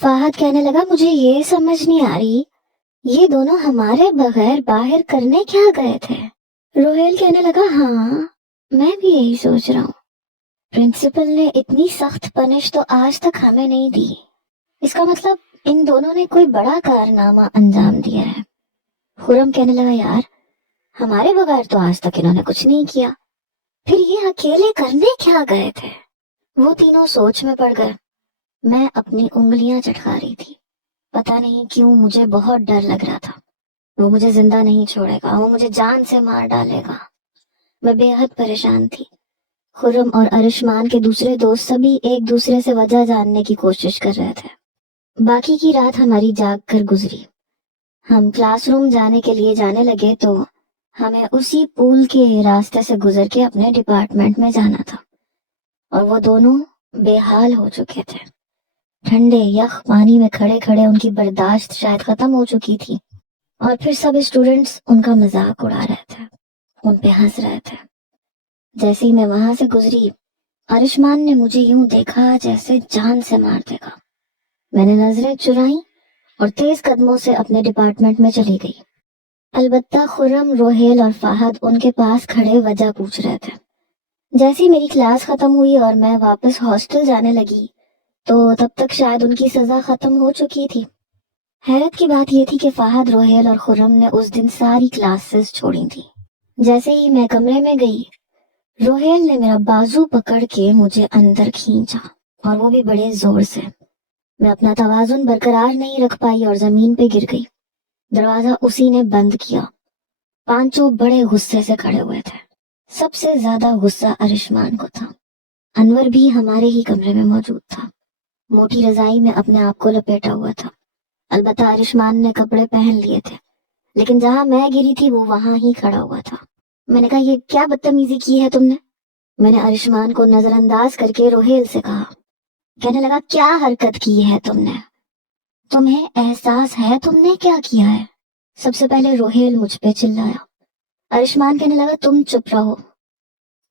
فہد کہنے لگا مجھے یہ سمجھ نہیں آ رہی یہ دونوں ہمارے بغیر باہر کرنے کیا گئے تھے۔ روہیل کہنے لگا ہاں میں بھی یہی سوچ رہا ہوں، پرنسپل نے اتنی سخت پنش تو آج تک ہمیں نہیں دی، اس کا مطلب ان دونوں نے کوئی بڑا کارنامہ انجام دیا ہے۔ خرم کہنے لگا یار ہمارے بغیر تو آج تک انہوں نے کچھ نہیں کیا، پھر یہ اکیلے کرنے کیا گئے تھے؟ وہ تینوں سوچ میں پڑ گئے۔ میں اپنی انگلیاں چٹکا رہی تھی، پتہ نہیں کیوں مجھے بہت ڈر لگ رہا تھا، وہ مجھے زندہ نہیں چھوڑے گا، وہ مجھے جان سے مار ڈالے گا۔ میں بے حد پریشان تھی۔ خرم اور ارشمان کے دوسرے دوست سبھی ایک دوسرے سے وجہ جاننے کی کوشش کر رہے تھے۔ باقی کی رات ہماری جاگ کر گزری۔ ہم کلاس روم جانے کے لیے جانے لگے تو ہمیں اسی پول کے راستے سے گزر کے اپنے ڈپارٹمنٹ میں جانا تھا، اور وہ دونوں بے حال ہو چکے تھے۔ ٹھنڈے یخ پانی میں کھڑے کھڑے ان کی برداشت شاید ختم ہو چکی تھی، اور پھر سب اسٹوڈنٹس ان کا مذاق اڑا رہے تھے، ان پہ ہنس رہے تھے۔ جیسے ہی میں وہاں سے گزری ارشمان نے مجھے یوں دیکھا جیسے جان سے مار دے گا۔ میں نے نظریں چرائیں اور تیز قدموں سے اپنے ڈپارٹمنٹ میں چلی گئی۔ البتہ خرم، روہیل اور فہد ان کے پاس کھڑے وجہ پوچھ رہے تھے۔ جیسے ہی میری کلاس ختم ہوئی اور میں واپس ہاسٹل جانے لگی تو تب تک شاید ان کی سزا ختم ہو چکی تھی۔ حیرت کی بات یہ تھی کہ فہد، روہیل اور خرم نے اس دن ساری کلاسز چھوڑی تھی۔ جیسے ہی میں کمرے میں گئی روہیل نے میرا بازو پکڑ کے مجھے اندر کھینچا، اور وہ بھی بڑے زور سے۔ میں اپنا توازن برقرار نہیں رکھ پائی اور زمین پہ گر گئی۔ دروازہ اسی نے بند کیا۔ پانچوں بڑے غصے سے کھڑے ہوئے تھے۔ سب سے زیادہ غصہ ارشمان کو تھا۔ انور بھی ہمارے ہی کمرے میں موجود تھا، موٹی رضائی میں اپنے آپ کو لپیٹا ہوا تھا۔ البتہ ارشمان نے کپڑے پہن لیے تھے، لیکن جہاں میں گری تھی وہ وہاں ہی کھڑا ہوا تھا۔ میں نے کہا یہ کیا بدتمیزی کی ہے تم نے؟ میں نے ارشمان کو نظر انداز کر کے روہیل سے کہا۔ کہنے لگا کیا حرکت کی ہے تم نے؟ تمہیں احساس ہے تم نے کیا کیا ہے؟ سب سے پہلے روہیل مجھ پہ چلایا۔ ارشمان کہنے لگا تم چپ رہو،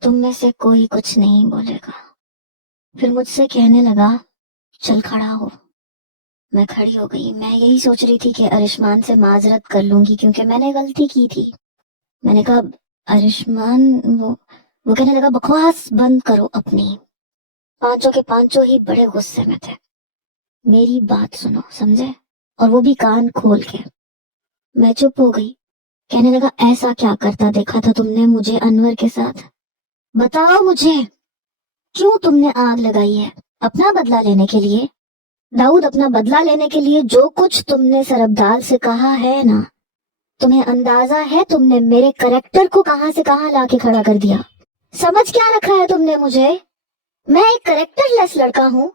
تم میں سے کوئی کچھ نہیں بولے گا۔ پھر مجھ سے کہنے لگا چل کھڑا ہو۔ میں کھڑی ہو گئی۔ میں یہی سوچ رہی تھی کہ ارشمان سے معذرت کر لوں گی کیونکہ میں نے غلطی کی تھی۔ میں نے کہا ارشمان، وہ کہنے لگا بکواس بند کرو اپنی۔ پانچوں کے پانچوں ہی بڑے غصے میں تھے۔ میری بات سنو، سمجھے؟ اور وہ بھی کان کھول کے۔ میں چپ ہو گئی۔ کہنے لگا ایسا کیا کرتا دیکھا تھا تم نے مجھے انور کے ساتھ؟ بتاؤ مجھے، کیوں تم نے آگ لگائی ہے؟ اپنا بدلہ لینے کے لیے؟ داؤد، اپنا بدلہ لینے کے لیے جو کچھ تم نے سربدال سے کہا ہے نا، تمہیں اندازہ ہے تم نے میرے کریکٹر کو کہاں سے کہاں لا کے کھڑا کر دیا؟ سمجھ کیا رکھا ہے تم نے مجھے؟ میں ایک کریکٹر لیس لڑکا ہوں؟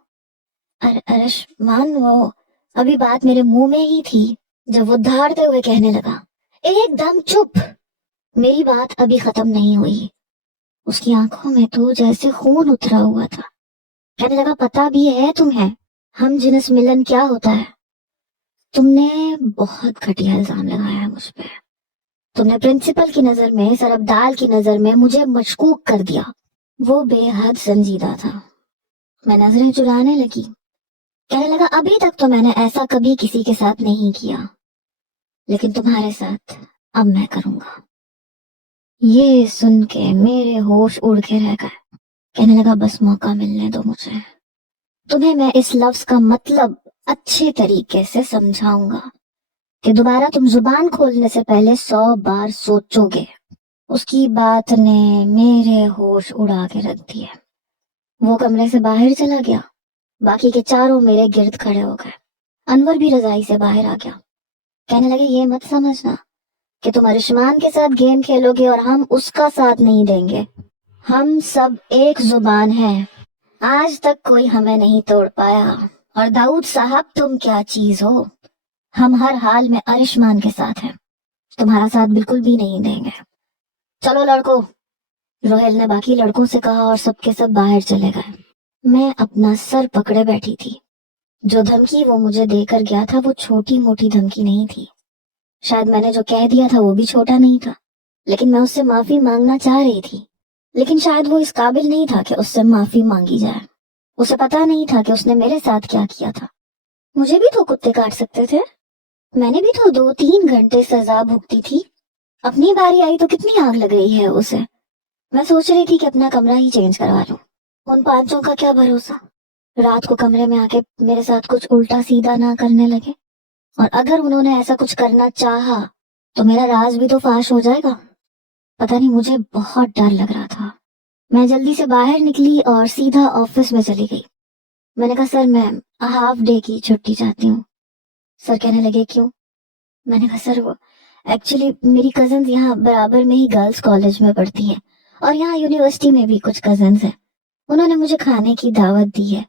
ارشمان، وہ ابھی بات میرے منہ میں ہی تھی جب وہ دھاڑتے ہوئے کہنے لگا ایک دم چپ۔ میری بات ابھی ختم نہیں ہوئی، اس کی آنکھوں میں تو جیسے خون اترا ہوا تھا۔ کہنے لگا پتا بھی ہے تمہیں ہم جنس ملن کیا ہوتا ہے؟ تم نے بہت گھٹیا الزام لگایا ہے مجھ پہ۔ تم نے پرنسپل کی نظر میں، سربدال کی نظر میں مجھے مشکوک کر دیا۔ وہ بے حد سنجیدہ تھا۔ میں نظریں چرانے لگی۔ کہنے لگا ابھی تک تو میں نے ایسا کبھی کسی کے ساتھ نہیں کیا، لیکن تمہارے ساتھ اب میں کروں گا۔ یہ سن کے میرے ہوش اڑ کے رہ گئے۔ کہنے لگا بس موقع ملنے دو مجھے، تمہیں میں اس لفظ کا مطلب اچھے طریقے سے سمجھاؤں گا کہ دوبارہ تم زبان کھولنے سے پہلے 100 بار سوچو گے۔ اس کی بات نے میرے ہوش اڑا کے رکھ دیے۔ وہ کمرے سے باہر چلا گیا۔ باقی کے چاروں میرے گرد کھڑے ہو گئے۔ انور بھی رضائی سے باہر آ گیا۔ کہنے لگے یہ مت سمجھنا کہ تم ارشمان کے ساتھ گیم کھیلو گے اور ہم اس کا ساتھ نہیں دیں گے۔ ہم سب ایک زبان ہیں، آج تک کوئی ہمیں نہیں توڑ پایا۔ اور داؤد صاحب تم کیا چیز ہو، ہم ہر حال میں ارشمان کے ساتھ ہیں، تمہارا ساتھ بالکل بھی نہیں دیں گے۔ چلو لڑکو، روہیل نے باقی لڑکوں سے کہا اور سب کے سب باہر چلے گئے۔ میں اپنا سر پکڑے بیٹھی تھی۔ جو دھمکی وہ مجھے دے کر گیا تھا وہ چھوٹی موٹی دھمکی نہیں تھی۔ شاید میں نے جو کہہ دیا تھا وہ بھی چھوٹا نہیں تھا، لیکن میں اس سے معافی مانگنا چاہ رہی تھی۔ لیکن شاید وہ اس قابل نہیں تھا کہ اس سے معافی مانگی جائے۔ اسے پتا نہیں تھا کہ اس نے میرے ساتھ کیا کیا تھا۔ मुझे भी तो कुत्ते काट सकते थे, मैंने भी तो 2-3 घंटे सजा भुगती थी। अपनी बारी आई तो कितनी आग लग रही है उसे। मैं सोच रही थी कि अपना कमरा ही चेंज करवा लूं। उन पांचों का क्या भरोसा, रात को कमरे में आके मेरे साथ कुछ उल्टा सीधा ना करने लगे। और अगर उन्होंने ऐसा कुछ करना चाहा तो मेरा राज भी तो फाश हो जाएगा। पता नहीं, मुझे बहुत डर लग रहा था। मैं जल्दी से बाहर निकली और सीधा ऑफिस में चली गई। मैंने कहा, सर मैं हाफ डे की छुट्टी चाहती हूँ। सर कहने लगे, क्यों? मैंने कहा, सर वो एक्चुअली मेरी कजन्स यहाँ बराबर में ही गर्ल्स कॉलेज में पढ़ती हैं और यहाँ यूनिवर्सिटी में भी कुछ कजन्स हैं। उन्होंने मुझे खाने की दावत दी है।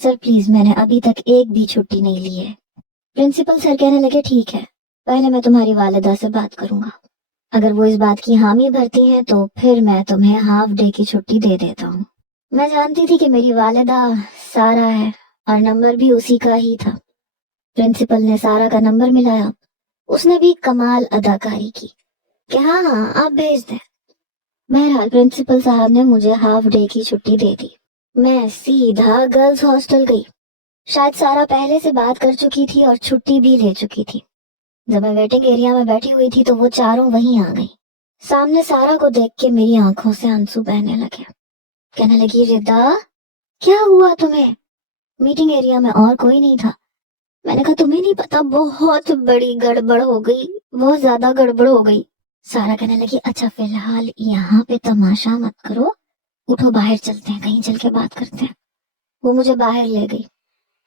सर प्लीज, मैंने अभी तक एक भी छुट्टी नहीं ली है। प्रिंसिपल सर कहने लगे, ठीक है, पहले मैं तुम्हारी वालिदा से बात करूंगा। अगर वो इस बात की हामी भरती हैं तो फिर मैं तुम्हें हाफ डे की छुट्टी दे देता हूँ। मैं जानती थी कि मेरी वालिदा सारा है और नंबर भी उसी का ही था। प्रिंसिपल ने सारा का नंबर मिलाया। उसने भी कमाल अदाकारी की कि हाँ हाँ आप भेज दें। बहरहाल प्रिंसिपल साहब ने मुझे हाफ डे की छुट्टी दे दी। मैं सीधा गर्ल्स हॉस्टल गई। शायद सारा पहले से बात कर चुकी थी और छुट्टी भी ले चुकी थी। जब मैं वेटिंग एरिया में बैठी हुई थी तो वो चारों वहीं आ गई। सामने सारा को देख के मेरी आंखों से आंसू बहने लगे। कहने लगी, रिदा क्या हुआ तुम्हें? मीटिंग एरिया में और कोई नहीं था। मैंने कहा, तुम्हें नहीं पता, बहुत बड़ी गड़बड़ हो गई, बहुत ज्यादा गड़बड़ हो गई। सारा कहने लगी, अच्छा फिलहाल यहाँ पे तमाशा मत करो, उठो बाहर चलते हैं, कहीं चल के बात करते हैं। वो मुझे बाहर ले गई।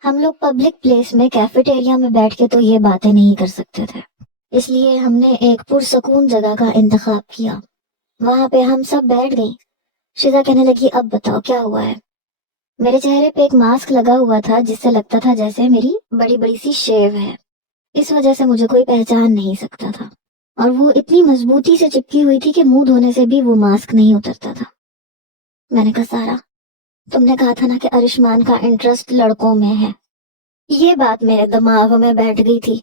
हम लोग पब्लिक प्लेस में कैफेटेरिया में बैठ के तो ये बातें नहीं कर सकते थे, इसलिए हमने एक पुरसकून जगह का इंतखाब किया। वहां पे हम सब बैठ गई। शिजा कहने लगी, अब बताओ क्या हुआ है? मेरे चेहरे पे एक मास्क लगा हुआ था जिससे लगता था जैसे मेरी बड़ी बड़ी सी शेव है। इस वजह से मुझे कोई पहचान नहीं सकता था और वो इतनी मजबूती से चिपकी हुई थी कि मुंह धोने से भी वो मास्क नहीं उतरता था। मैंने कहा, सारा तुमने कहा था ना कि अरिशमान का इंटरेस्ट लड़कों में है। ये बात मेरे दिमाग में बैठ गई थी।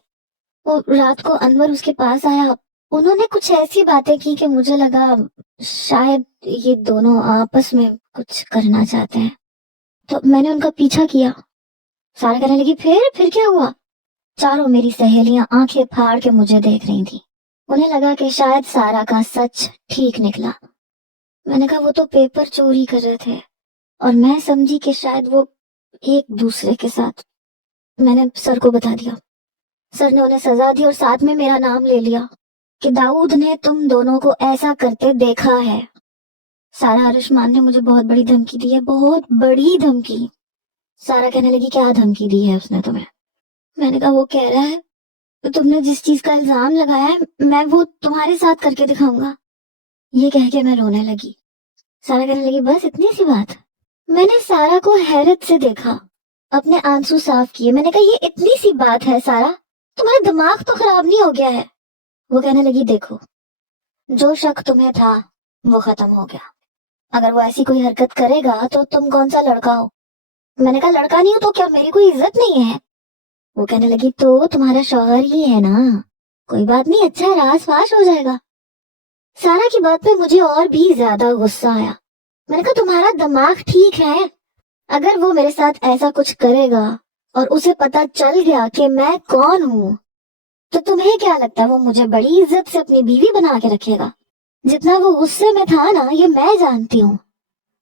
वो रात को अनवर उसके पास आया, उन्होंने कुछ ऐसी बातें की कि मुझे लगा शायद ये दोनों आपस में कुछ करना चाहते हैं, तो मैंने उनका पीछा किया। सारा कहने लगी, फिर क्या हुआ? चारों मेरी सहेलियां आंखें फाड़ के मुझे देख रही थी। उन्हें लगा कि शायद सारा का सच ठीक निकला। मैंने कहा, वो तो पेपर चोरी कर रहे थे और मैं समझी कि शायद वो एक दूसरे के साथ। मैंने सर को बता दिया। सर ने उन्हें सजा दी और साथ में मेरा नाम ले लिया कि दाऊद ने तुम दोनों को ऐसा करते देखा है। सारा, अरिशमान ने मुझे बहुत बड़ी धमकी दी है, बहुत बड़ी धमकी। सारा कहने लगी, क्या धमकी दी है उसने तुम्हें? मैंने कहा, वो कह रहा है तो तुमने जिस चीज का इल्जाम लगाया है मैं वो तुम्हारे साथ करके दिखाऊंगा। ये कह के मैं रोने लगी। सारा कहने लगी, बस इतनी सी बात? मैंने सारा को हैरत से देखा, अपने आंसू साफ किए। मैंने कहा, ये इतनी सी बात है सारा, तुम्हारा दिमाग तो खराब नहीं हो गया है? वो कहने लगी, देखो जो शक तुम्हें था वो खत्म हो गया। अगर वो ऐसी कोई हरकत करेगा तो तुम कौन सा लड़का हो? मैंने कहा, लड़का नहीं हो तो क्या मेरी कोई इज्जत नहीं है? वो कहने लगी, तो तुम्हारा शौहर ही है ना, कोई बात नहीं, अच्छा है, राज फाश हो जाएगा। सारा की बात पे मुझे और भी ज्यादा गुस्सा आया। मैंने कहा, तुम्हारा दिमाग ठीक है? अगर वो मेरे साथ ऐसा कुछ करेगा और उसे पता चल गया कि मैं कौन हूँ तो तुम्हें क्या लगता है वो मुझे बड़ी इज्जत से अपनी बीवी बना के रखेगा? जितना वो गुस्से में था ना, ये मैं जानती हूँ।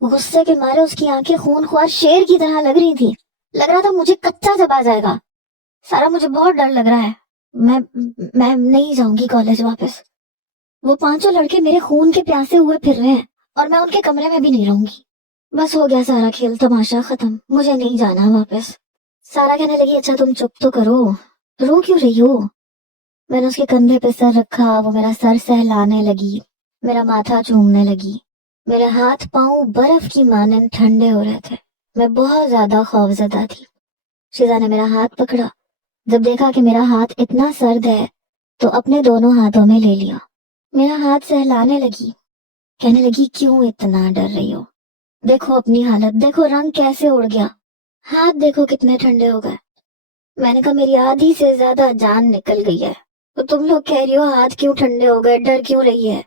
गुस्से के मारे उसकी आंखें खूनख्वार शेर की तरह लग रही थी। लग रहा था मुझे कच्चा चबा जाएगा। सारा, मुझे बहुत डर लग रहा है, मैं नहीं जाऊंगी कॉलेज वापस। वो पांचों लड़के मेरे खून के प्यासे हुए फिर रहे हैं और मैं उनके कमरे में भी नहीं रहूंगी। बस हो गया सारा खेल तमाशा खत्म, मुझे नहीं जाना वापस। सारा कहने लगी, अच्छा तुम चुप तो करो, रो क्यों रही हो? मैंने उसके कंधे पे सर रखा, वो मेरा सर सहलाने लगी, मेरा माथा चूमने लगी। मेरे हाथ पांव बर्फ की मानंद ठंडे हो रहे थे। मैं बहुत ज्यादा खौफजदा थी। शिजा ने मेरा हाथ पकड़ा। जब देखा कि मेरा हाथ इतना सर्द है तो अपने दोनों हाथों में ले लिया। मेरा हाथ सहलाने लगी। कहने लगी, क्यों इतना डर रही हो? देखो अपनी हालत, देखो रंग कैसे उड़ गया, हाथ देखो कितने ठंडे हो गए। मैंने कहा, मेरी आधी से ज्यादा जान निकल गई है तो तुम लोग कह रही हो हाथ क्यों ठंडे हो गए, डर क्यों रही है?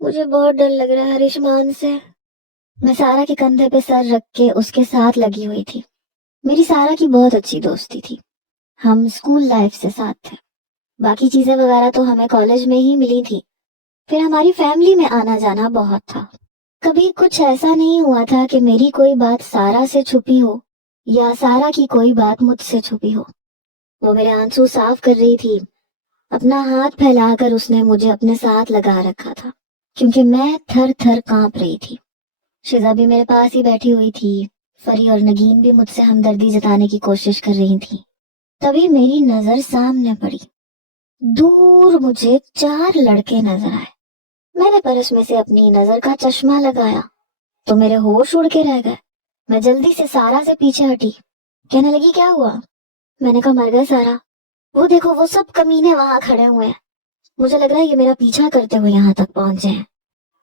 मुझे बहुत डर लग रहा है अरिशमान से। मैं सारा के कंधे पे सर रख के उसके साथ लगी हुई थी। मेरी सारा की बहुत अच्छी दोस्ती थी। हम स्कूल लाइफ से साथ थे, बाकी चीजें वगैरह तो हमें कॉलेज में ही मिली थी। फिर हमारी फैमिली में आना जाना बहुत था। कभी कुछ ऐसा नहीं हुआ था कि मेरी कोई बात सारा से छुपी हो या सारा की कोई बात मुझसे छुपी हो। वो मेरे आंसू साफ कर रही थी, अपना हाथ फैलाकर उसने मुझे अपने साथ लगा रखा था, क्योंकि मैं थर थर कांप रही थी। शिजा भी मेरे पास ही बैठी हुई थी। फरी और नगीन भी मुझसे हमदर्दी जताने की कोशिश कर रही थी। तभी मेरी नजर सामने पड़ी। दूर मुझे 4 लड़के नजर आए। मैंने परस में से अपनी नजर का चश्मा लगाया तो मेरे होश उड़ के रह गए। मैं जल्दी से सारा से पीछे हटी। कहने लगी, क्या हुआ? मैंने कहा, मर गए सारा। वो देखो, वो सब कमीने वहां खड़े हुए हैं। मुझे लग रहा है ये मेरा पीछा करते हुए यहाँ तक पहुंचे हैं।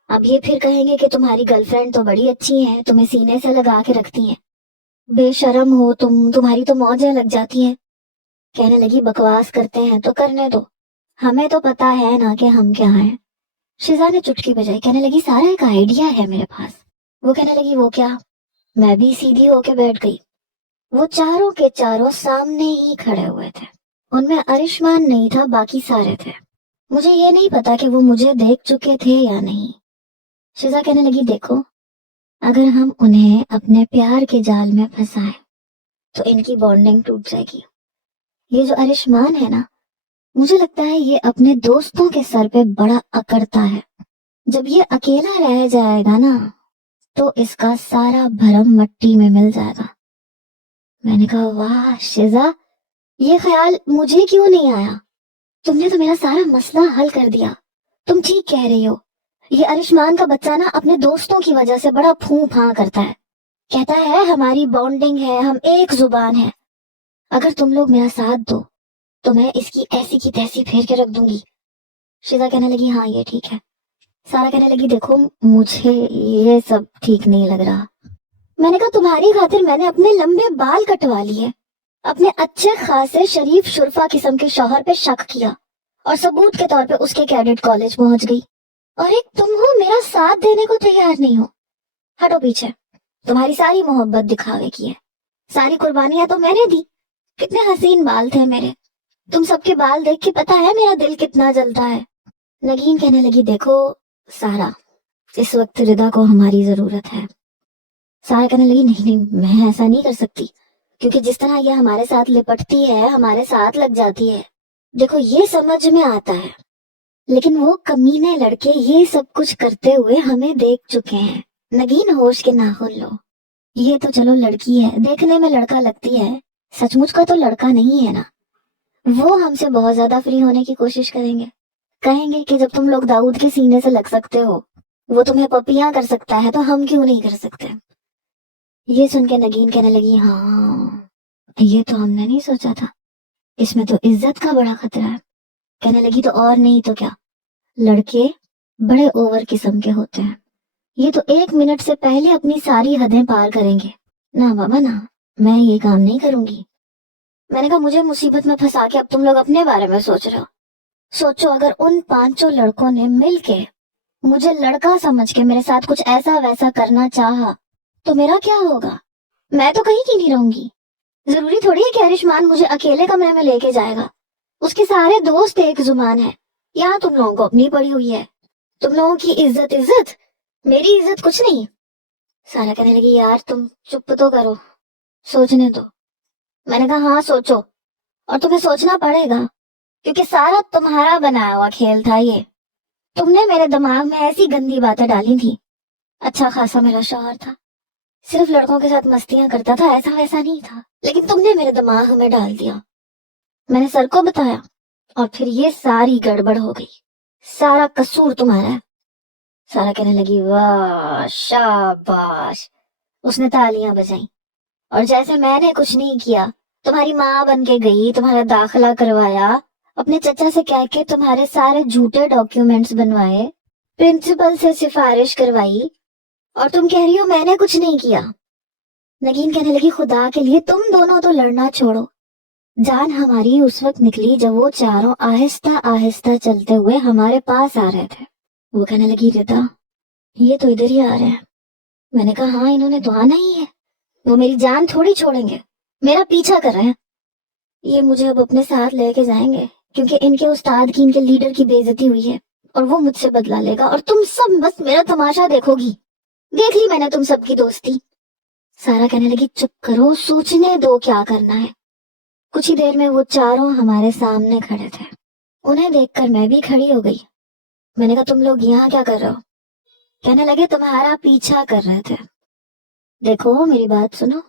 अब ये फिर कहेंगे कि तुम्हारी गर्लफ्रेंड तो बड़ी अच्छी है, तुम्हें सीने से लगा के रखती है, बेशरम हो तुम, तुम्हारी तो मौजें लग जाती हैं। कहने लगी, बकवास करते हैं तो करने दो, हमें तो पता है ना कि हम क्या हैं। शिजा ने चुटकी बजाई। कहने लगी, सारा एक आइडिया है मेरे पास। वो कहने लगी, वो क्या? मैं भी सीधी होके बैठ गई। वो चारों के चारों सामने ही खड़े हुए थे। उनमें अरिशमान नहीं था, बाकी सारे थे। मुझे ये नहीं पता कि वो मुझे देख चुके थे या नहीं। शिजा कहने लगी, देखो, अगर हम उन्हें अपने प्यार के जाल में फंसाएं तो इनकी बॉन्डिंग टूट जाएगी। ये जो अरिशमान है ना, मुझे लगता है ये अपने दोस्तों के सर पे बड़ा अकड़ता है। जब ये अकेला रह जाएगा ना तो इसका सारा भरम मिट्टी में मिल जाएगा। मैंने कहा, वाह शिजा, ये ख्याल मुझे क्यों नहीं आया? तुमने तो मेरा सारा मसला हल कर दिया। तुम ठीक कह रही हो। ये अरिशमान का बच्चा ना अपने दोस्तों की वजह से बड़ा फूं फां करता है। कहता है हमारी बॉन्डिंग है, हम एक जुबान है। अगर तुम लोग मेरा साथ दो तो मैं इसकी ऐसी की तैसी फेर के रख दूंगी। शिजा कहने लगी, हाँ ये ठीक है। सारा कहने लगी, देखो, मुझे ये सब ठीक नहीं लग रहा। मैंने कहा, तुम्हारी खातिर मैंने अपने लंबे बाल कटवा लिए, अपने अच्छे खासे शरीफ शुरफा किस्म के शौहर पे शक किया और सबूत के तौर पे उसके कैडेट कॉलेज पहुंच गई। और एक तुम हो, मेरा साथ देने को तैयार नहीं हो। हटो पीछे। तुम्हारी सारी मोहब्बत दिखावे की है, सारी कुर्बानियां तो मैंने दी। कितने हसीन बाल थे मेरे, तुम सबके बाल देख के पता है मेरा दिल कितना जलता है। नगीन कहने लगी, देखो सारा, इस वक्त रिदा को हमारी जरूरत है। सारा कहने लगी, नहीं नहीं, मैं ऐसा नहीं कर सकती, क्योंकि जिस तरह ये हमारे साथ लिपटती है, हमारे साथ लग जाती है। देखो, ये समझ में आता है, लेकिन वो कमीने लड़के ये सब कुछ करते हुए हमें देख चुके हैं। नगीन, होश के नाखून लो। ये तो चलो लड़की है, देखने में लड़का लगती है, सचमुच का तो लड़का नहीं है ना। वो हमसे बहुत ज्यादा फ्री होने की कोशिश करेंगे। कहेंगे कि जब तुम लोग दाऊद के सीने से लग सकते हो, वो तुम्हें पपियां कर सकता है, तो हम क्यों नहीं कर सकते। ये सुन के नगीन कहने लगी, हाँ, ये तो हमने नहीं सोचा था, इसमें तो इज्जत का बड़ा खतरा है। कहने लगी, तो और नहीं तो क्या, लड़के बड़े ओवर किस्म के होते हैं। ये तो 1 मिनट से पहले अपनी सारी हदें पार करेंगे। ना बाबा ना, मैं ये काम नहीं करूंगी। मैंने कहा, मुझे मुसीबत में फंसा के अब तुम लोग अपने बारे में सोच रहे हो। सोचो, अगर उन 5 लड़कों ने मिलके मुझे लड़का समझ के मेरे साथ कुछ ऐसा वैसा करना चाहा तो मेरा क्या होगा? मैं तो कहीं की नहीं रहूंगी। जरूरी थोड़ी है कि अरिशमान मुझे अकेले कमरे में लेके जाएगा। उसके सारे दोस्त एक जुबान है। यहाँ तुम लोगों को अपनी पड़ी हुई है। तुम लोगों की इज्जत इज्जत, मेरी इज्जत कुछ नहीं। सारा कहने लगी, यार तुम चुप तो करो, सोचने दो। मैंने कहा, हाँ सोचो, और तुम्हें सोचना पड़ेगा, क्योंकि सारा तुम्हारा बनाया हुआ खेल था ये। तुमने मेरे दिमाग में ऐसी गंदी बातें डाली थी। अच्छा खासा मेरा शौहर था, सिर्फ लड़कों के साथ मस्तियां करता था, ऐसा वैसा नहीं था, लेकिन तुमने मेरे दिमाग में डाल दिया। मैंने सर को बताया और फिर ये सारी गड़बड़ हो गई। सारा कसूर तुम्हारा है। सारा कहने लगी, वाह शाबाश। उसने तालियां बजाई और जैसे मैंने कुछ नहीं किया, तुम्हारी माँ बन के गई, तुम्हारा दाखिला करवाया, अपने चचा से कह के तुम्हारे सारे झूठे डॉक्यूमेंट्स बनवाए, प्रिंसिपल से सिफारिश करवाई, और तुम कह रही हो मैंने कुछ नहीं किया। नगीन कहने लगी, खुदा के लिए तुम दोनों तो लड़ना छोड़ो। जान हमारी उस वक्त निकली जब वो चारों आहिस्ता आहिस्ता चलते हुए हमारे पास आ रहे थे। वो कहने लगी, रिदा ये तो इधर ही आ रहे हैं। मैंने कहा, हाँ इन्होंने तो आना ही है, वो मेरी जान थोड़ी छोड़ेंगे, मेरा पीछा कर रहे हैं। یہ مجھے اب اپنے ساتھ لے کے جائیں گے کیونکہ ان کے استاد کی، ان کے لیڈر کی بے عزتی ہوئی ہے اور وہ مجھ سے بدلہ لے گا اور تم سب بس میرا تماشا دیکھو گی۔ دیکھ لی میں نے تم سب کی دوستی۔ سارا کہنے لگی چپ کرو، سوچنے دو کیا کرنا ہے۔ کچھ ہی دیر میں وہ چاروں ہمارے سامنے کھڑے تھے۔ انہیں دیکھ کر میں بھی کھڑی ہو گئی۔ میں نے کہا تم لوگ یہاں کیا کر رہے ہو؟ کہنے لگے تمہارا پیچھا کر رہے تھے۔ دیکھو میری بات سنو،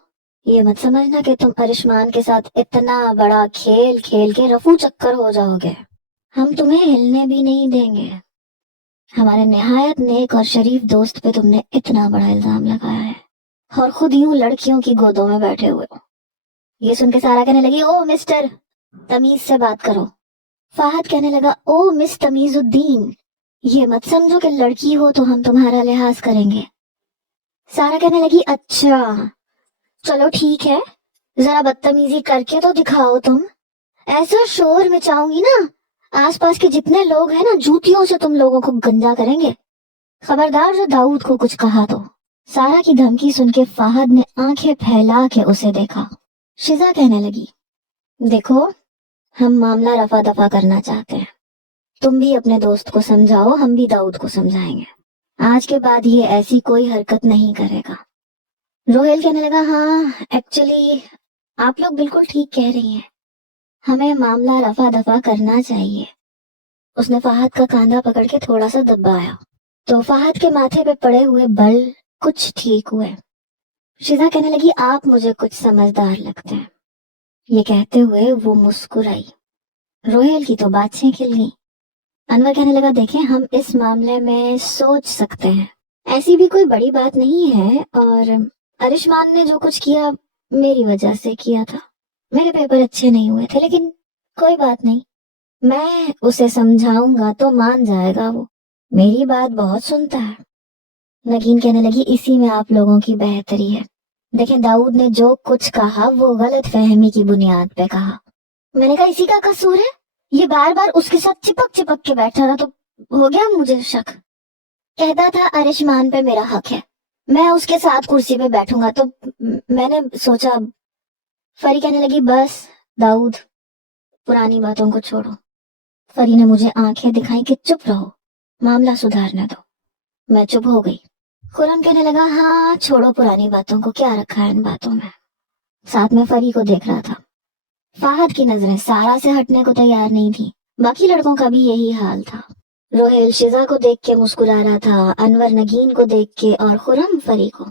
یہ مت سمجھنا کہ تم ارشمان کے ساتھ اتنا بڑا کھیل کھیل کے رفو چکر ہو جاؤ گے۔ ہم تمہیں ہلنے بھی نہیں دیں گے۔ ہمارے نہایت نیک اور شریف دوست پہ تم نے اتنا بڑا الزام لگایا ہے اور خود یوں لڑکیوں کی گودوں میں بیٹھے ہوئے ہو۔ یہ سن کے سارا کہنے لگی او مسٹر، تمیز سے بات کرو۔ فہد کہنے لگا او مس تمیز الدین، یہ مت سمجھو کہ لڑکی ہو تو ہم تمہارا لحاظ کریں گے۔ سارا کہنے لگی اچھا چلو ٹھیک ہے، ذرا بدتمیزی کر کے تو دکھاؤ تم۔ ایسا شور مچاؤں گی نا، آس پاس کے جتنے لوگ ہیں نا جوتیوں سے تم لوگوں کو گنجا کریں گے۔ خبردار جو داؤد کو کچھ کہا تو۔ سارا کی دھمکی سن کے فہد نے آنکھیں پھیلا کے اسے دیکھا۔ شزا کہنے لگی دیکھو ہم معاملہ رفع دفع کرنا چاہتے ہیں، تم بھی اپنے دوست کو سمجھاؤ، ہم بھی داؤد کو سمجھائیں گے۔ آج کے بعد یہ ایسی کوئی حرکت نہیں کرے گا۔ روہیل کہنے لگا ہاں ایکچولی آپ لوگ بالکل ٹھیک کہہ رہی ہیں، ہمیں معاملہ رفع دفع کرنا چاہیے۔ اس نے فہد کا کاندھا پکڑ کے تھوڑا سا دبایا تو فہد کے ماتھے پہ پڑے ہوئے بل کچھ ٹھیک ہوئے۔ شزا کہنے لگی آپ مجھے کچھ سمجھدار لگتے ہیں۔ یہ کہتے ہوئے وہ مسکرائی۔ روہیل کی تو باتیں کھل گئی۔ انور کہنے لگا دیکھیں ہم اس معاملے میں سوچ سکتے ہیں، ایسی بھی کوئی بڑی بات نہیں ہے، اور ارشمان نے جو کچھ کیا میری وجہ سے کیا تھا، میرے پیپر اچھے نہیں ہوئے تھے، لیکن کوئی بات نہیں، میں اسے سمجھاؤں گا تو مان جائے گا، وہ میری بات بہت سنتا ہے۔ نگین کہنے لگی اسی میں آپ لوگوں کی بہتری ہے۔ دیکھیں داؤد نے جو کچھ کہا وہ غلط فہمی کی بنیاد پہ کہا۔ میں نے کہا اسی کا قصور ہے، یہ بار بار اس کے ساتھ چپک چپک کے بیٹھا رہا تو ہو گیا مجھے شک۔ کہتا تھا ارشمان پہ میرا حق ہے، میں اس کے ساتھ کرسی پہ بیٹھوں گا، تو میں نے سوچا۔ فری کہنے لگی بس داؤد پرانی باتوں کو چھوڑو۔ فری نے مجھے آنکھیں دکھائیں کہ چپ رہو، معاملہ سدھارنے دو۔ میں چپ ہو گئی۔ خرم کہنے لگا ہاں چھوڑو پرانی باتوں کو، کیا رکھا ہے ان باتوں میں۔ ساتھ میں فری کو دیکھ رہا تھا۔ فہد کی نظریں سارا سے ہٹنے کو تیار نہیں تھی، باقی لڑکوں کا بھی یہی حال تھا۔ روہیل شزا کو دیکھ کے مسکرا رہا تھا، انور نگین کو دیکھ کے، اور خرم فری کو۔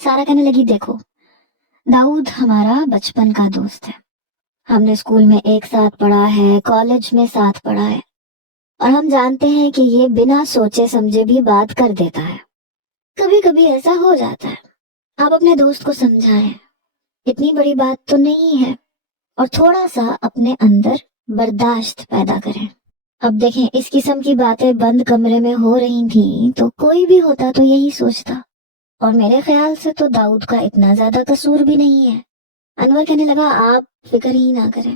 سارا کہنے لگی دیکھو داؤد ہمارا بچپن کا دوست ہے، ہم نے اسکول میں ایک ساتھ پڑھا ہے، کالج میں ساتھ پڑھا ہے، اور ہم جانتے ہیں کہ یہ بنا سوچے سمجھے بھی بات کر دیتا ہے، کبھی کبھی ایسا ہو جاتا ہے۔ آپ اپنے دوست کو سمجھائیں، اتنی بڑی بات تو نہیں ہے، اور تھوڑا سا اپنے اندر برداشت پیدا کریں۔ اب دیکھیں اس قسم کی باتیں بند کمرے میں ہو رہی تھیں تو کوئی بھی ہوتا تو یہی سوچتا، اور میرے خیال سے تو داؤد کا اتنا زیادہ قصور بھی نہیں ہے۔ انور کہنے لگا آپ فکر ہی نہ کریں،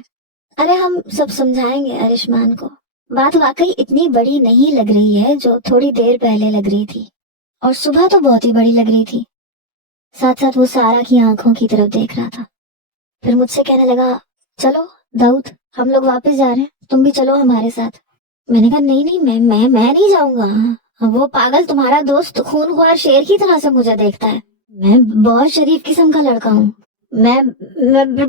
ارے ہم سب سمجھائیں گے ارشمان کو، بات واقعی اتنی بڑی نہیں لگ رہی ہے جو تھوڑی دیر پہلے لگ رہی تھی، اور صبح تو بہت ہی بڑی لگ رہی تھی۔ ساتھ ساتھ وہ سارا کی آنکھوں کی طرف دیکھ رہا تھا، پھر مجھ سے کہنے لگا چلو داؤد ہم لوگ واپس جا رہے ہیں، تم بھی چلو ہمارے ساتھ۔ میں نے کہا نہیں نہیں میں نہیں جاؤں گا، وہ پاگل تمہارا دوست خون خوار شیر کی طرح سے مجھے دیکھتا ہے، میں بہت شریف قسم کا لڑکا ہوں، میں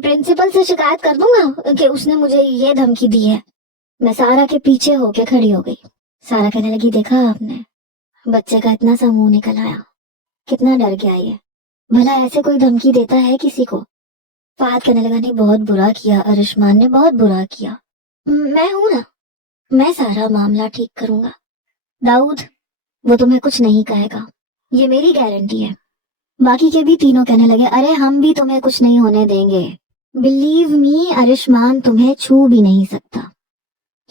پرنسپل سے شکایت کر دوں گا کہ اس نے مجھے یہ دھمکی دی ہے۔ میں سارا کے پیچھے ہو کے کھڑی ہو گئی۔ سارا کہنے لگی دیکھا آپ نے بچے کا اتنا سا منہ نکل آیا، کتنا ڈر گیا یہ، بھلا ایسے کوئی دھمکی دیتا ہے کسی کو؟ فہد کہنے لگا نہیں بہت برا کیا ارشمان نے، بہت برا کیا، میں ہوں نا، میں سارا معاملہ ٹھیک کروں گا۔ داؤد وہ تمہیں کچھ نہیں کہے گا، یہ میری گارنٹی ہے۔ باقی کے بھی تینوں کہنے لگے ارے ہم بھی تمہیں کچھ نہیں ہونے دیں گے، بلیو می ارشمان تمہیں چھو بھی نہیں سکتا۔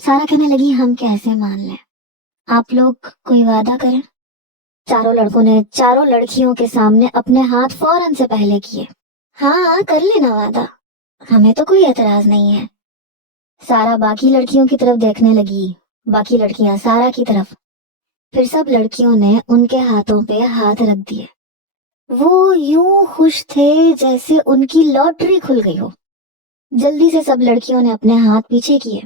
سارا کہنے لگی ہم کیسے مان لیں، آپ لوگ کوئی وعدہ کریں۔ چاروں لڑکوں نے چاروں لڑکیوں کے سامنے اپنے ہاتھ فوراً سے پہلے کیے۔ ہاں کر لینا وعدہ، ہمیں تو کوئی اعتراض نہیں ہے۔ سارا باقی لڑکیوں کی طرف دیکھنے لگی، باقی لڑکیاں سارا کی طرف، پھر سب لڑکیوں نے ان کے ہاتھوں پہ ہاتھ رکھ دیے۔ وہ یوں خوش تھے جیسے ان کی لاٹری کھل گئی ہو۔ जल्दी से सब लड़कियों ने अपने हाथ पीछे किए।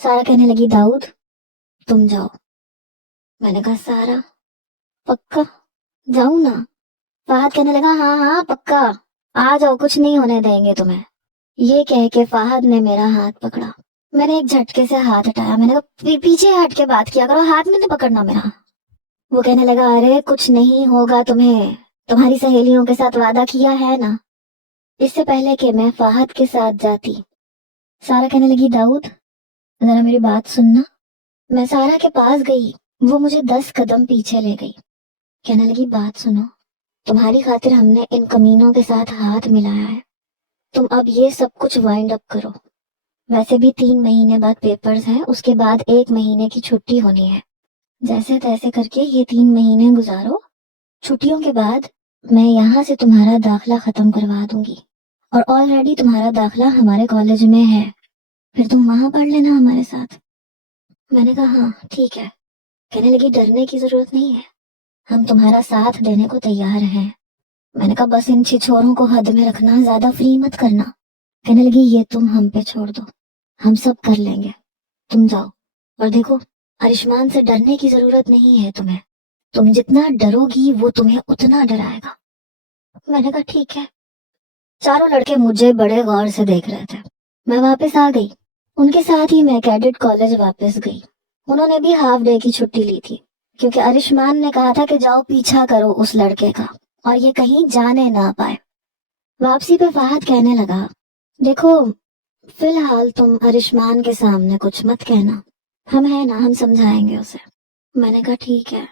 सारा कहने लगी दाऊद तुम जाओ। मैंने कहा सारा पक्का जाऊं ना? फहद कहने लगा हाँ हाँ पक्का आ जाओ, कुछ नहीं होने देंगे तुम्हें। ये कह के फहद ने मेरा हाथ पकड़ा। मैंने एक झटके से हाथ हटाया। मैंने कहा पीछे हट के बात किया करो, हाथ में नहीं पकड़ना मेरा। वो कहने लगा अरे कुछ नहीं होगा तुम्हें, तुम्हारी सहेलियों के साथ वादा किया है ना। इससे पहले कि मैं फहद के साथ जाती, सारा कहने लगी दाऊद जरा मेरी बात सुनना। मैं सारा के पास गई, वो मुझे 10 कदम पीछे ले गई। कहने लगी बात सुनो, तुम्हारी खातिर हमने इन कमीनों के साथ हाथ मिलाया है, तुम अब ये सब कुछ वाइंड अप करो। वैसे भी 3 महीने बाद पेपर्स हैं, उसके बाद 1 महीने की छुट्टी होनी है। जैसे तैसे करके ये 3 महीने गुजारो, छुट्टियों के बाद मैं यहाँ से तुम्हारा दाखला खत्म करवा दूंगी, और ऑलरेडी तुम्हारा दाखला हमारे कॉलेज में है, फिर तुम वहां पढ़ लेना हमारे साथ। मैंने कहा हाँ ठीक है। कहने लगी डरने की जरूरत नहीं है, हम तुम्हारा साथ देने को तैयार हैं। मैंने कहा बस इन छिछोरों को हद में रखना, ज्यादा फ्री मत करना। कहने लगी ये तुम हम पे छोड़ दो, हम सब कर लेंगे, तुम जाओ। और देखो आयुष्मान से डरने की जरूरत नहीं है तुम्हें, तुम जितना डरोगी वो तुम्हें उतना डराएगा। मैंने कहा ठीक है। चारों लड़के मुझे बड़े गौर से देख रहे थे। मैं वापस आ गई, उनके साथ ही मैं कैडेट कॉलेज वापस गई। उन्होंने भी हाफ डे की छुट्टी ली थी, क्योंकि आयुष्मान ने कहा था कि जाओ पीछा करो उस लड़के का और ये कहीं जाने ना पाए। वापसी पे फहद कहने लगा देखो फिलहाल तुम आयुष्मान के सामने कुछ मत कहना, हम है ना, हम समझाएंगे उसे। मैंने कहा ठीक है,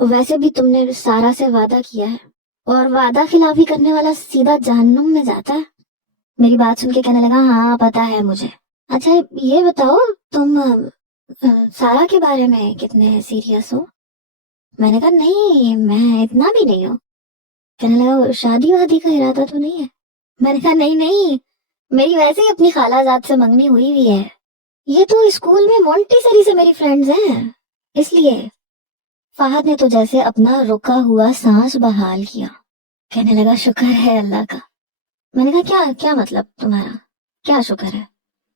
वैसे भी तुमने सारा से वादा किया है, और वादा खिलाफी करने वाला सीधा जहन्नुम में जाता है। मेरी बात सुन के कहने लगा हाँ पता है मुझे। अच्छा ये बताओ तुम सारा के बारे में कितने सीरियस हो? मैंने कहा नहीं मैं इतना भी नहीं हूँ। कहने लगा शादी वादी का इरादा तो नहीं है? मैंने कहा नहीं नहीं, मेरी वैसे ही अपनी खालाजाद से मंगनी हुई हुई है, ये तो स्कूल में मोंटेसरी से मेरी फ्रेंड्स हैं इसलिए। फहद ने तो जैसे अपना रुका हुआ सांस बहाल किया। कहने लगा शुक्र है अल्लाह का। मैंने कहा क्या क्या मतलब तुम्हारा, क्या शुक्र है?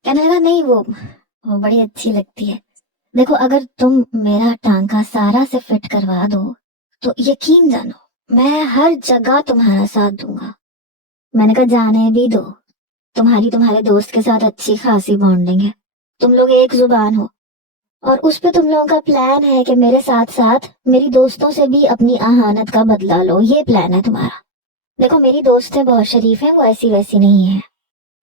कहने लगा नहीं वो बड़ी अच्छी लगती है। देखो अगर तुम मेरा टांका सारा से फिट करवा दो तो यकीन जानो मैं हर जगह तुम्हारा साथ दूंगा। मैंने कहा जाने भी दो, तुम्हारे दोस्त के साथ अच्छी खासी बॉन्डिंग है, तुम लोग एक जुबान हो, और उस पे तुम लोगों का प्लान है कि मेरे साथ साथ मेरी दोस्तों से भी अपनी अहानत का बदला लो, ये प्लान है तुम्हारा। देखो मेरी दोस्तें बहुत शरीफ हैं, वो ऐसी वैसी नहीं है,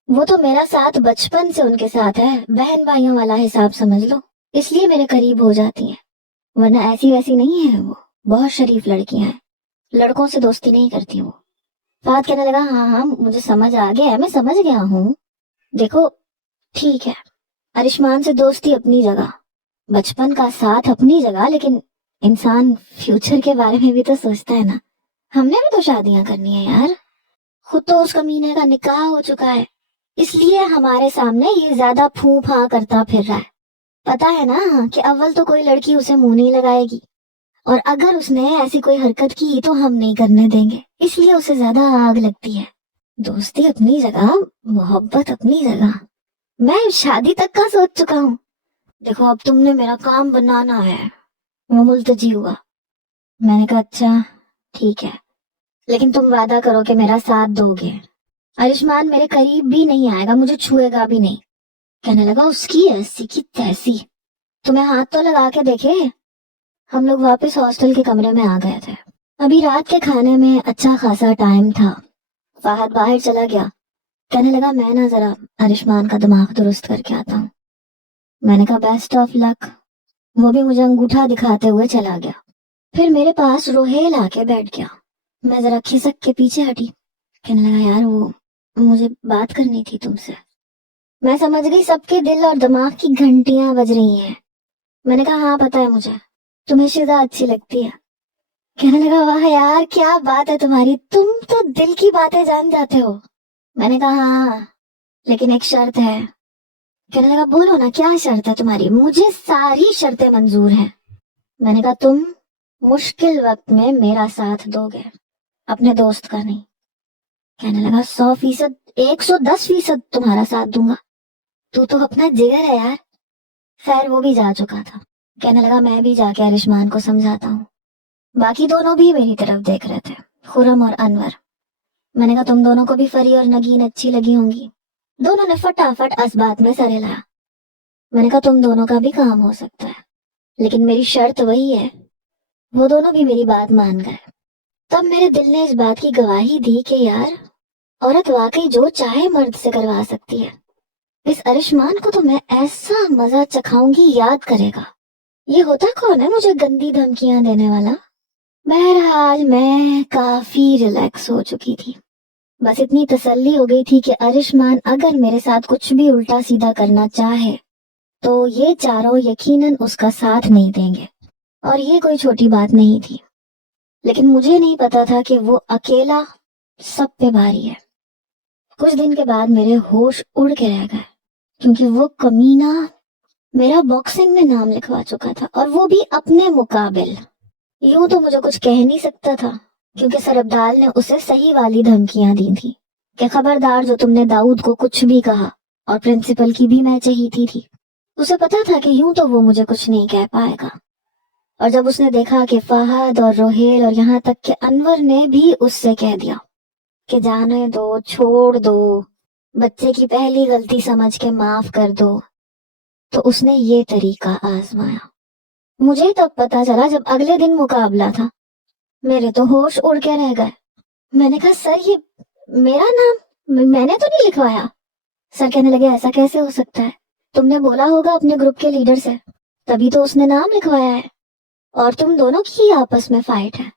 वो तो मेरा साथ बचपन से उनके साथ है, बहन भाइयों वाला हिसाब समझ लो, इसलिए मेरे करीब हो जाती हैं, वरना ऐसी वैसी नहीं है। वो बहुत शरीफ लड़कियां हैं, लड़कों से दोस्ती नहीं करती वो। फहद कहने लगा हाँ हाँ मुझे समझ आ गया है, मैं समझ गया हूँ। देखो ठीक है, आयुष्मान से दोस्ती अपनी जगह, बचपन का साथ अपनी जगह, लेकिन इंसान फ्यूचर के बारे में भी तो सोचता है ना। हमने भी तो शादियां करनी है यार, खुद तो उस कमीने का निकाह हो चुका है, इसलिए हमारे सामने ये ज्यादा फूं फां करता फिर रहा है। पता है ना कि अव्वल तो कोई लड़की उसे मुंह नहीं लगाएगी, और अगर उसने ऐसी कोई हरकत की तो हम नहीं करने देंगे, इसलिए उसे ज्यादा आग लगती है। दोस्ती अपनी जगह, मोहब्बत अपनी जगह, मैं शादी तक का सोच चुका हूँ। देखो अब तुमने मेरा काम बनाना है। वो मुल्तजी हुआ। मैंने कहा अच्छा ठीक है, लेकिन तुम वादा करो कि मेरा साथ दोगे। आयुष्मान मेरे करीब भी नहीं आएगा, मुझे छुएगा भी नहीं। कहने लगा उसकी ऐसी की तैसी, तुम्हें हाथ तो लगा के देखे। हम लोग वापस हॉस्टल के कमरे में आ गए थे। अभी रात के खाने में अच्छा खासा टाइम था। फहद बाहर चला गया, कहने लगा मैं ना जरा आयुष्मान का दिमाग दुरुस्त करके आता हूँ। मैंने कहा बेस्ट ऑफ लक। वो भी मुझे अंगूठा दिखाते हुए चला गया। फिर मेरे पास रोहेल आके बैठ गया। मैं जरा खिसक के पीछे हटी। कहने लगा यार वो मुझे बात करनी थी तुमसे। मैं समझ गई सबके दिल और दिमाग की घंटियां बज रही हैं। मैंने कहा हाँ पता है मुझे, तुम्हें शिजा अच्छी लगती है। कहने लगा वाह यार क्या बात है तुम्हारी, तुम तो दिल की बातें जान जाते हो। मैंने कहा हाँ लेकिन एक शर्त है। कहने लगा बोलो ना क्या शर्त है तुम्हारी, मुझे सारी शर्तें मंजूर हैं। मैंने कहा तुम मुश्किल वक्त में मेरा साथ दोगे, अपने दोस्त का नहीं। कहने लगा 100%, 110% तुम्हारा साथ दूंगा, तू तो अपना जिगर है यार। खैर वो भी जा चुका था। कहने लगा मैं भी जाके अरिशमान को समझाता हूँ। बाकी दोनों भी मेरी तरफ देख रहे थे, खुरम और अनवर। मैंने कहा तुम दोनों को भी फरी और नगीन अच्छी लगी होंगी। दोनों ने फटाफट इस बात में सर हिलाया। मैंने कहा तुम दोनों का भी काम हो सकता है, लेकिन मेरी शर्त वही है। वो दोनों भी मेरी बात मान गए। तब मेरे दिल ने इस बात की गवाही दी कि यार, औरत वाकई जो चाहे मर्द से करवा सकती है। इस अरिशमान को तो मैं ऐसा मजा चखाऊंगी, याद करेगा। ये होता कौन है मुझे गंदी धमकियां देने वाला? बहरहाल मैं काफी रिलैक्स हो चुकी थी। बस इतनी तसल्ली हो गई थी कि अरिशमान अगर मेरे साथ कुछ भी उल्टा सीधा करना चाहे तो ये चारों यकीनन उसका साथ नहीं देंगे, और ये कोई छोटी बात नहीं थी। लेकिन मुझे नहीं पता था कि वो अकेला सब पे भारी है। कुछ दिन के बाद मेरे होश उड़ के रह गए, क्योंकि वो कमीना मेरा बॉक्सिंग में नाम लिखवा चुका था, और वो भी अपने मुकाबिल। यूं तो मुझे कुछ कह नहीं सकता था, क्योंकि सर अब्दाल ने उसे सही वाली धमकियां दी थी कि खबरदार जो तुमने दाऊद को कुछ भी कहा, और प्रिंसिपल की भी मैं चहीती थी। उसे पता था कि यूं तो वो मुझे कुछ नहीं कह पाएगा। और जब उसने देखा कि फहद और रोहेल और यहाँ तक कि अनवर ने भी उससे कह दिया कि जाने दो, छोड़ दो, बच्चे की पहली गलती समझ के माफ कर दो, तो उसने ये तरीका आजमाया। मुझे तब पता चला जब अगले दिन मुकाबला था। मेरे तो होश उड़ के रह गए। मैंने कहा सर ये मेरा नाम मैंने तो नहीं लिखवाया। सर कहने लगे ऐसा कैसे हो सकता है, तुमने बोला होगा अपने ग्रुप के लीडर से, तभी तो उसने नाम लिखवाया है, और तुम दोनों की आपस में फाइट है।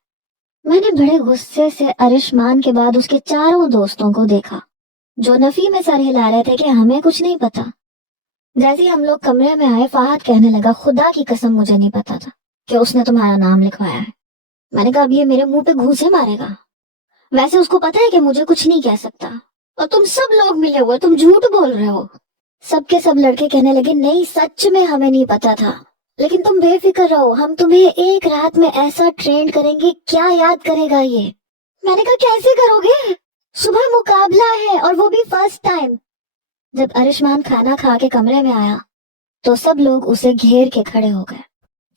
मैंने बड़े गुस्से से अरिशमान के बाद उसके चारों दोस्तों को देखा, जो नफी में सर हिला रहे थे कि हमें कुछ नहीं पता। जैसे ही हम लोग कमरे में आए, फहद कहने लगा खुदा की कसम मुझे नहीं पता था कि उसने तुम्हारा नाम लिखवाया है। मैंने कहा अब ये मेरे मुंह पे घूंसे मारेगा। वैसे उसको पता है कि मुझे कुछ नहीं कह सकता, और तुम सब लोग मिले हुए तुम झूठ बोल रहे हो। सबके सब लड़के कहने लगे नहीं सच में हमें नहीं पता था, लेकिन तुम बेफिक्र रहो, हम तुम्हें एक रात में ऐसा ट्रेन करेंगे, क्या याद करेगा ये। मैंने कहा कैसे करोगे, सुबह मुकाबला है और वो भी फर्स्ट टाइम। जब अरिशमान खाना खा के कमरे में आया तो सब लोग उसे घेर के खड़े हो गए।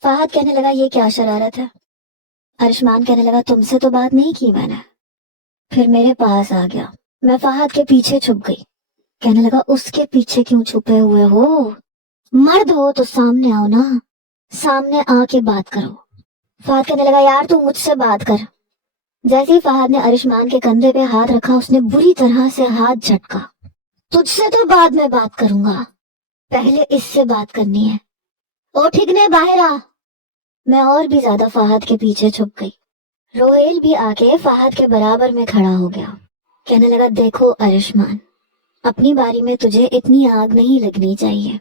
फहद कहने लगा ये क्या शरारत है। अरिशमान कहने लगा तुमसे तो बात नहीं की मैंने। फिर मेरे पास आ गया, मैं फहद के पीछे छुप गई। कहने लगा उसके पीछे क्यों छुपे हुए हो, मर्द हो तो सामने आओ ना, सामने आके बात करो। फहद कहने लगा यार तू मुझसे बात कर। जैसे ही फहद ने अरिशमान के कंधे पे हाथ रखा, उसने बुरी तरह से हाथ झटका। तुझसे तो बाद में बात करूंगा, पहले इससे बात करनी है। ओ ठिकने बाहर आ। मैं और भी ज्यादा फहद के पीछे छुप गई। रोहेल भी आके फहद के बराबर में खड़ा हो गया। कहने लगा देखो अरिशमान, अपनी बारी में तुझे इतनी आग नहीं लगनी चाहिए,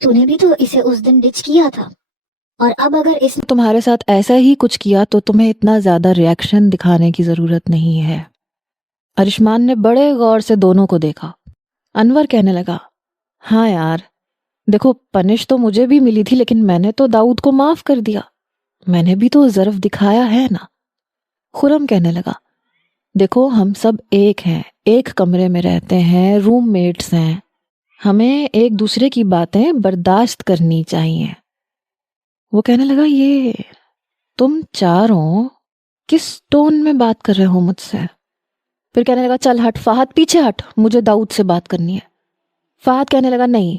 तूने भी तो इसे उस दिन डिच किया था, और अब अगर इसने तुम्हारे साथ ऐसा ही कुछ किया तो तुम्हें इतना ज्यादा रिएक्शन दिखाने की जरूरत नहीं है। अरिशमान ने बड़े गौर से दोनों को देखा। अनवर कहने लगा हाँ यार देखो, पनिश तो मुझे भी मिली थी, लेकिन मैंने तो दाऊद को माफ कर दिया, मैंने भी तो ज़र्फ दिखाया है ना। खुरम कहने लगा देखो हम सब एक हैं, एक कमरे में रहते हैं, रूममेट्स हैं, हमें एक दूसरे की बातें बर्दाश्त करनी चाहिए। वो कहने लगा ये तुम चारों किस टोन में बात कर रहे हो मुझसे। फिर कहने लगा चल हट फहद, पीछे हट, मुझे दाऊद से बात करनी है। फहद कहने लगा नहीं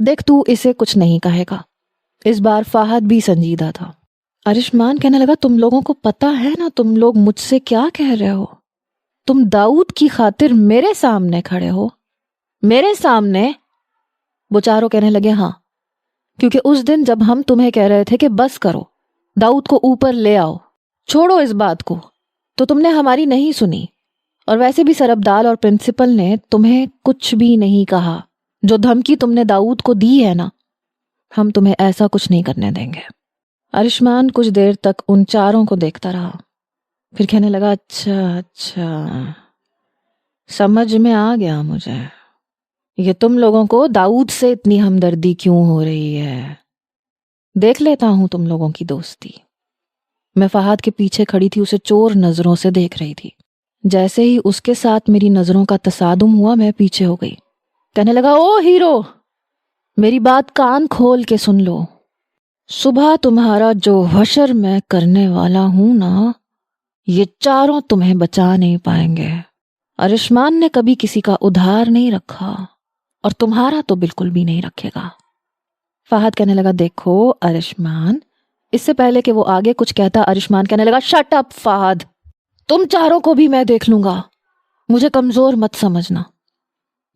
देख, तू इसे कुछ नहीं कहेगा। इस बार फहद भी संजीदा था। अरिशमान कहने लगा तुम लोगों को पता है ना तुम लोग मुझसे क्या कह रहे हो, तुम दाऊद की खातिर मेरे सामने खड़े हो, मेरे सामने। वो चारों कहने लगे हाँ, क्योंकि उस दिन जब हम तुम्हें कह रहे थे कि बस करो, दाऊद को ऊपर ले आओ, छोड़ो इस बात को, तो तुमने हमारी नहीं सुनी। और वैसे भी सर अब्दाल और प्रिंसिपल ने तुम्हें कुछ भी नहीं कहा। जो धमकी तुमने दाऊद को दी है ना, हम तुम्हें ऐसा कुछ नहीं करने देंगे। अरिशमान कुछ देर तक उन चारों को देखता रहा, फिर कहने लगा अच्छा, समझ में आ गया मुझे, ये तुम लोगों को दाऊद से इतनी हमदर्दी क्यों हो रही है। देख लेता हूं तुम लोगों की दोस्ती। मैं फहद के पीछे खड़ी थी, उसे चोर नजरों से देख रही थी। जैसे ही उसके साथ मेरी नजरों का तसादुम हुआ मैं पीछे हो गई। कहने लगा, ओ हीरो, मेरी बात कान खोल के सुन लो। सुबह तुम्हारा जो हशर मैं करने वाला हूं ना, ये चारों तुम्हें बचा नहीं पाएंगे। अरिशमान ने कभी किसी का उधार नहीं रखा और तुम्हारा तो बिल्कुल भी नहीं रखेगा। फहद कहने लगा, देखो अरिशमान। इससे पहले कि वो आगे कुछ कहता, अरिशमान कहने लगा, शट अप फहद, तुम चारों को भी मैं देख लूंगा, मुझे कमजोर मत समझना।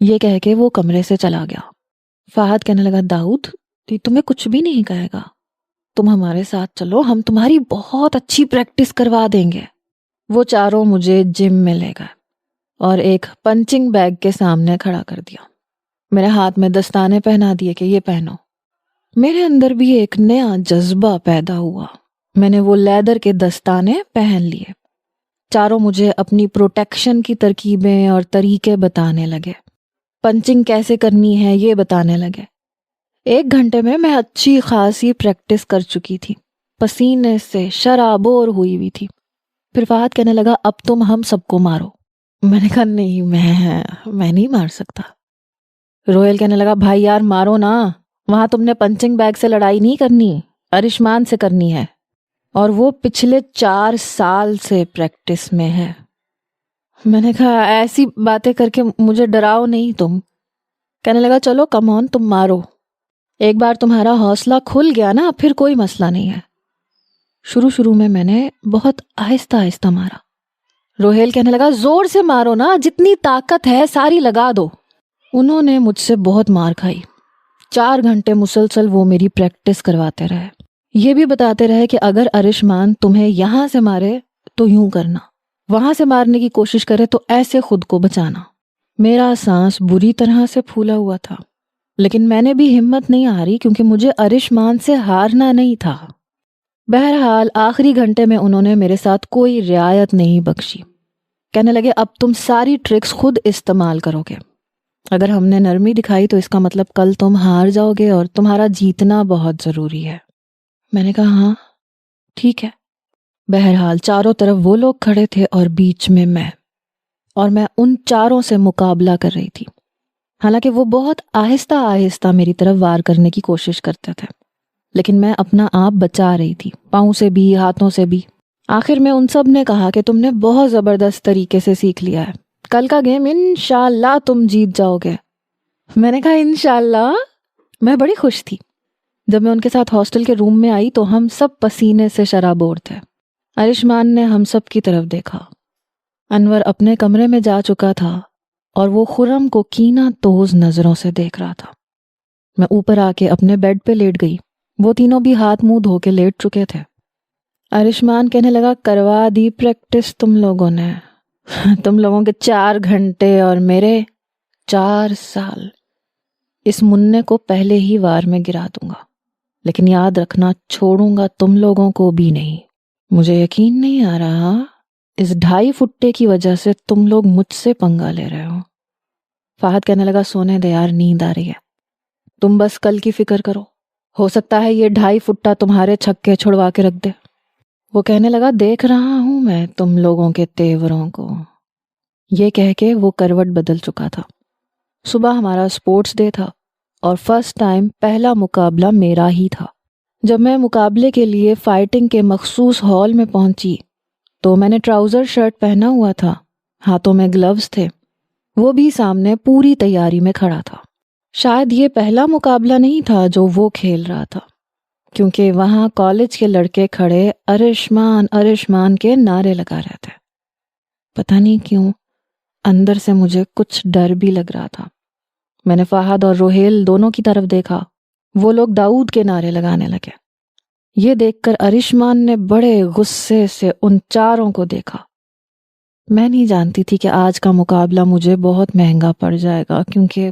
ये कह के वो कमरे से चला गया। फहद कहने लगा, दाऊद ये तुम्हें कुछ भी नहीं कहेगा, तुम हमारे साथ चलो, हम तुम्हारी बहुत अच्छी प्रैक्टिस करवा देंगे। वो चारों मुझे जिम में ले गए और एक पंचिंग बैग के सामने खड़ा कर दिया। मेरे हाथ में दस्ताने पहना दिए कि ये पहनो। मेरे अंदर भी एक नया जज्बा पैदा हुआ। मैंने वो लेदर के दस्ताने पहन लिए। चारों मुझे अपनी प्रोटेक्शन की तरकीबें और तरीके बताने लगे, पंचिंग कैसे करनी है ये बताने लगे। 1 घंटे में मैं अच्छी खासी प्रैक्टिस कर चुकी थी, पसीने से शराबोर हुई हुई थी। फिर फहद कहने लगा, अब तुम हम सबको मारो। मैंने कहा, नहीं, मैं नहीं मार सकता। रोहेल कहने लगा, भाई यार मारो ना, वहां तुमने पंचिंग बैग से लड़ाई नहीं करनी, अरिशमान से करनी है, और वो पिछले 4 साल से प्रैक्टिस में है। मैंने कहा, ऐसी बातें करके मुझे डराओ नहीं तुम। कहने लगा, चलो कम ऑन, तुम मारो, एक बार तुम्हारा हौसला खुल गया ना, फिर कोई मसला नहीं है। शुरू में मैंने बहुत आहिस्ता आहिस्ता मारा। रोहेल कहने लगा, जोर से मारो ना, जितनी ताकत है सारी लगा दो। उन्होंने मुझसे बहुत मार खाई। 4 घंटे मुसलसल वो मेरी प्रैक्टिस करवाते रहे। ये भी बताते रहे कि अगर अरिशमान तुम्हें यहां से मारे तो यूं करना, वहां से मारने की कोशिश करे तो ऐसे खुद को बचाना। मेरा सांस बुरी तरह से फूला हुआ था, लेकिन मैंने भी हिम्मत नहीं हारी, क्योंकि मुझे अरिशमान से हारना नहीं था। बहरहाल आखिरी घंटे में उन्होंने मेरे साथ कोई रियायत नहीं बख्शी। कहने लगे, अब तुम सारी ट्रिक्स खुद इस्तेमाल करोगे। अगर हमने नरमी दिखाई तो इसका मतलब कल तुम हार जाओगे और तुम्हारा जीतना बहुत जरूरी है। मैंने कहा, हाँ ठीक है। बहरहाल चारों तरफ वो लोग खड़े थे और बीच में मैं, और मैं उन चारों से मुकाबला कर रही थी। हालांकि वो बहुत आहिस्ता आहिस्ता मेरी तरफ वार करने की कोशिश करते थे, लेकिन मैं अपना आप बचा रही थी, पाँव से भी हाथों से भी। आखिर में उन सब ने कहा कि तुमने बहुत जबरदस्त तरीके से सीख लिया है, कल का गेम इंशाल्लाह तुम जीत जाओगे। मैंने कहा, इंशाल्लाह। मैं बड़ी खुश थी। जब मैं उनके साथ हॉस्टल के रूम में आई तो हम सब पसीने से शराबोर थे। अरिशमान ने हम सब की तरफ देखा। अनवर अपने कमरे में जा चुका था और वो खुर्रम को कीना तोज नजरों से देख रहा था। मैं ऊपर आके अपने बेड पे लेट गई। वो तीनों भी हाथ मुंह धो के लेट चुके थे। अरिशमान कहने लगा, करवा दी प्रैक्टिस तुम लोगों ने। तुम लोगों के 4 घंटे और मेरे 4 साल। इस मुन्ने को पहले ही वार में गिरा दूंगा, लेकिन याद रखना, छोड़ूंगा तुम लोगों को भी नहीं। मुझे यकीन नहीं आ रहा इस 2.5 फुट्टे की वजह से तुम लोग मुझसे पंगा ले रहे हो। फहद कहने लगा, सोने दे यार, नींद आ रही है, तुम बस कल की फिक्र करो, हो सकता है ये 2.5 फुट्टा तुम्हारे छक्के छुड़वा के रख दे। वो कहने लगा, देख रहा हूं मैं तुम लोगों के तेवरों को। ये कह के वो करवट बदल चुका था। सुबह हमारा स्पोर्ट्स डे था और फर्स्ट टाइम पहला मुकाबला मेरा ही था। जब मैं मुकाबले के लिए फाइटिंग के मखसूस हॉल में पहुंची तो मैंने ट्राउजर शर्ट पहना हुआ था, हाथों में ग्लव्स थे। वो भी सामने पूरी तैयारी में खड़ा था। शायद ये पहला मुकाबला नहीं था जो वो खेल रहा था, क्योंकि वहां कॉलेज के लड़के खड़े अरिशमान अरिशमान के नारे लगा रहे थे। पता नहीं क्यों अंदर से मुझे कुछ डर भी लग रहा था। मैंने फहद और रोहेल दोनों की तरफ देखा। वो लोग दाऊद के नारे लगाने लगे। ये देखकर अरिशमान ने बड़े गुस्से से उन चारों को देखा। मैं नहीं जानती थी कि आज का मुकाबला मुझे बहुत महंगा पड़ जाएगा, क्योंकि